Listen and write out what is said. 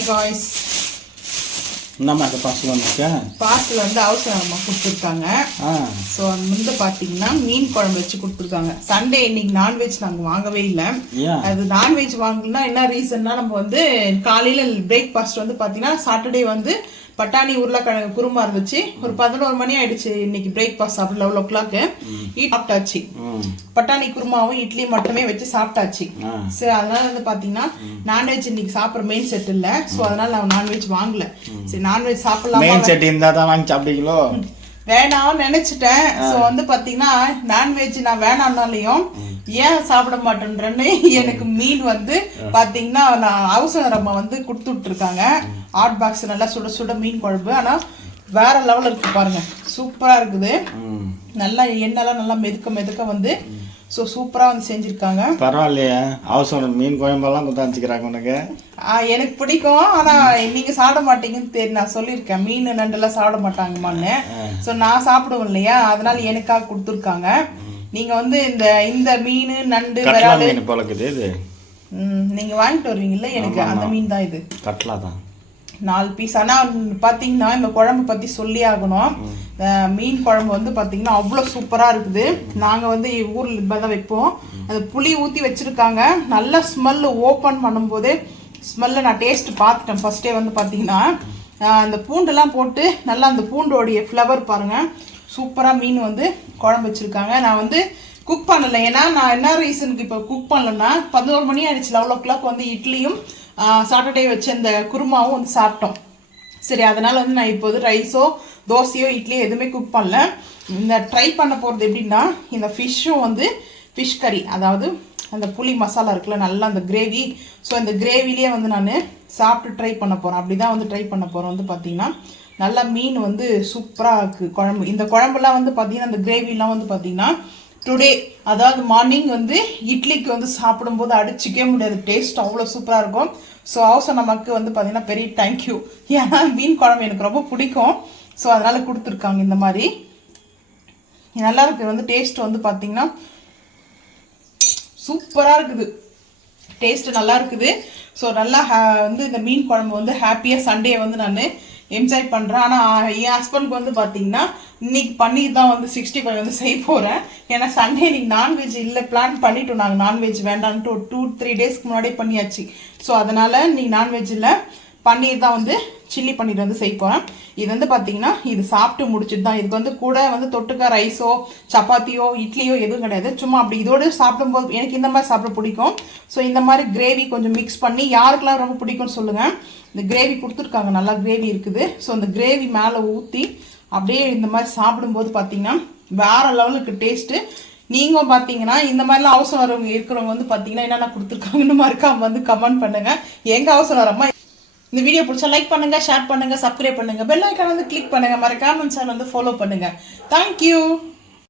Hi guys என்னம்மா அந்த parcel வந்துருக்கா? பார்சல் வந்து அவசரமா கொடுத்துருக்காங்க. ஆ. ஸோ வந்து பார்த்தீங்கன்னா மீன் குழம்பு வச்சு கொடுத்துருக்காங்க. சண்டே இன்னைக்கு நான்வெஜ் நாங்கள் வாங்கவே இல்லை. அது நான்வெஜ் வாங்கணும்னா என்ன ரீசன்னா நம்ம வந்து காலையில் பிரேக்ஃபாஸ்ட் வந்து பார்த்தீங்கன்னா சாட்டர்டே வந்து பட்டாணி உருளைக்கிழங்கு குருமா இருந்துச்சு. ஒரு பதினோரு மணி ஆயிடுச்சு இன்னைக்கு பிரேக்ஃபாஸ்ட் சாப்பிட லெவல் ஓ கிளாக்கு சாப்பிட்டாச்சு. பட்டாணி குருமாவும் இட்லி மட்டுமே வச்சு சாப்பிட்டாச்சு. சரி அதனால வந்து பாத்தீங்கன்னா நான்வெஜ் இன்னைக்கு சாப்பிட்ற மெயின் செட் இல்ல. சோ அதனால நான் நான்வெஜ் வாங்கல. சரி நான்வெஜ் சாப்பிடலாமா? மெயின் செட் இருந்தால் தான் வாங்கி சாப்பிட்டீங்களோ வேணாம்னு நினைச்சிட்டேன். சோ வந்து பாத்தீங்கன்னா நான்வெஜ் நான் வேணாம்னாலையும் ஏன் சாப்பிட மாட்டேன்றேன்னு எனக்கு மீன் வந்து பாத்தீங்கன்னா நான் அவசர வந்து கொடுத்து விட்டுருக்காங்க ஹாட் பாக்ஸ் நல்லா சுட சுட மீன் குழம்பு. ஆனா வேற லெவல்ல இருக்கு பாருங்க. சூப்பரா இருக்குது. நல்லா எண்ணெய்லாம் நல்லா மெதுக்க மெதுக்க வந்து ஸோ சூப்பராக வந்து செஞ்சுருக்காங்க. பரவாயில்லையே. அவசரம் மீன் குழம்பெல்லாம் குத்தாச்சிக்கிறாங்க உனக்கு. எனக்கு பிடிக்கும். ஆனா நீங்க சாப்பிட மாட்டீங்கன்னு தெரியும் நான் சொல்லியிருக்கேன். மீன் நண்டெல்லாம் சாப்பிட மாட்டாங்கம்மான்னு. ஸோ நான் சாப்பிடுவேன் இல்லையா? அதனால எனக்காக கொடுத்துருக்காங்க. நீங்க வந்து இந்த இந்த மீன் நண்டு விரால் மீன் போலக்குது இது? ம், நீங்க வாங்கிட்டு வருவீங்கல்ல? எனக்கு அந்த மீன் தான் இது. கட்லா தான். நாலு பீஸ். ஆனா பாத்தீங்கன்னா இந்த குழம்பு பத்தி சொல்லி ஆகணும். மீன் குழம்பு வந்து பாத்தீங்கன்னா அவ்வளோ சூப்பரா இருக்குது. நாங்க வந்து ஊர்ல இப்பதான் வைப்போம். அது புளி ஊத்தி வச்சிருக்காங்க. நல்ல ஸ்மெல் ஓப்பன் பண்ணும்போது ஸ்மெல்ல நான் டேஸ்ட் பார்த்துட்டேன். ஃபர்ஸ்டே வந்து பாத்தீங்கன்னா அஹ் அந்த பூண்டெல்லாம் போட்டு நல்லா அந்த பூண்டோடைய ஃப்ளவர் பாருங்க. சூப்பராக மீன் வந்து குழம்பு வச்சுருக்காங்க. நான் வந்து குக் பண்ணல. ஏன்னா நான் என்ன ரீசனுக்கு இப்போ குக் பண்ணலன்னா பதினோரு மணி ஆயிடுச்சு. லெவல் ஓ கிளாக் வந்து இட்லியும் சாட்டர்டே வச்ச இந்த குருமாவும் வந்து சாப்பிட்டோம். சரி அதனால் வந்து நான் இப்போது ரைஸோ தோசையோ இட்லியோ எதுவுமே குக் பண்ணல. இந்த ட்ரை பண்ண போகிறது எப்படின்னா இந்த ஃபிஷ்ஷும் வந்து ஃபிஷ் கறி அதாவது அந்த புளி மசாலா இருக்குல்ல நல்லா அந்த கிரேவி ஸோ அந்த கிரேவிலேயே வந்து நான் சாப்பிட்டு ட்ரை பண்ண போகிறேன் அப்படி தான் வந்து ட்ரை பண்ண போகிறோம் வந்து பார்த்தீங்கன்னா நல்லா மீன் வந்து சூப்பராக இருக்குது குழம்பு. இந்த குழம்புலாம் வந்து பார்த்தீங்கன்னா அந்த கிரேவிலாம் வந்து பார்த்தீங்கன்னா டுடே அதாவது மார்னிங் வந்து இட்லிக்கு வந்து சாப்பிடும்போது அடிச்சுக்கவே முடியாது. டேஸ்ட் அவ்வளோ சூப்பராக இருக்கும். ஸோ அவசரம் நமக்கு வந்து பார்த்தீங்கன்னா பெரிய தேங்க்யூ ஏன்னா மீன் குழம்பு எனக்கு ரொம்ப பிடிக்கும். ஸோ அதனால் கொடுத்துருக்காங்க இந்த மாதிரி. நல்லா இருக்குது வந்து டேஸ்ட் வந்து பார்த்தீங்கன்னா சூப்பராக இருக்குது. டேஸ்ட்டு நல்லா இருக்குது. ஸோ நல்லா வந்து இந்த மீன் குழம்பு வந்து ஹாப்பியாக சண்டே வந்து நான் என்ஜாய் பண்ணுறேன் ஆனால் என் ஹஸ்பண்ட்க்கு வந்து பார்த்தீங்கன்னா இன்னைக்கு பன்னீர் தான் வந்து சிக்ஸ்டி ஃபைவ் வந்து செய்ய போகிறேன் ஏன்னா சண்டே இன்னைக்கு நான்வெஜ் இல்லை பிளான் பண்ணிட்டோம் நாங்கள் நான்வெஜ் வேண்டான்ட்டு ஒரு டூ த்ரீ டேஸ்க்கு முன்னாடியே பண்ணியாச்சு. ஸோ அதனால் இன்னைக்கு நான்வெஜ் இல்லை. பன்னீர் தான் வந்து சில்லி பன்னீர் வந்து செய்ய போகிறேன் இது வந்து பார்த்தீங்கன்னா இது சாப்பிட்டு முடிச்சிட்டு தான். இதுக்கு வந்து கூட வந்து தொட்டுக்க ரைஸோ சப்பாத்தியோ இட்லியோ எதுவும் கிடையாது. சும்மா அப்படி இதோடு சாப்பிடும்போது எனக்கு இந்த மாதிரி சாப்பிட பிடிக்கும். ஸோ இந்த மாதிரி கிரேவி கொஞ்சம் மிக்ஸ் பண்ணி யாருக்கெல்லாம் ரொம்ப பிடிக்கும்னு சொல்லுங்கள் இந்த கிரேவி கொடுத்துருக்காங்க. நல்லா கிரேவி இருக்குது. ஸோ அந்த கிரேவி மேலே ஊற்றி அப்படியே இந்த மாதிரி சாப்பிடும்போது பார்த்தீங்கன்னா வேற லெவலுக்கு டேஸ்ட்டு நீங்களும் பார்த்தீங்கன்னா இந்த மாதிரிலாம் அவசரம் வரவங்க இருக்கிறவங்க வந்து பார்த்தீங்கன்னா என்னென்ன கொடுத்துருக்காங்கன்னு மறக்காம வந்து கமெண்ட் பண்ணுங்கள் எங்கள் அவசரம் வரமா இந்த வீடியோ பிடிச்சா லைக் பண்ணுங்க ஷேர் பண்ணுங்க சப்ஸ்கிரைப் பண்ணுங்க பெல் ஐக்கான வந்து கிளிக் பண்ணுங்க. மறக்காம சேனல் வந்து ஃபாலோ பண்ணுங்க. தேங்க்யூ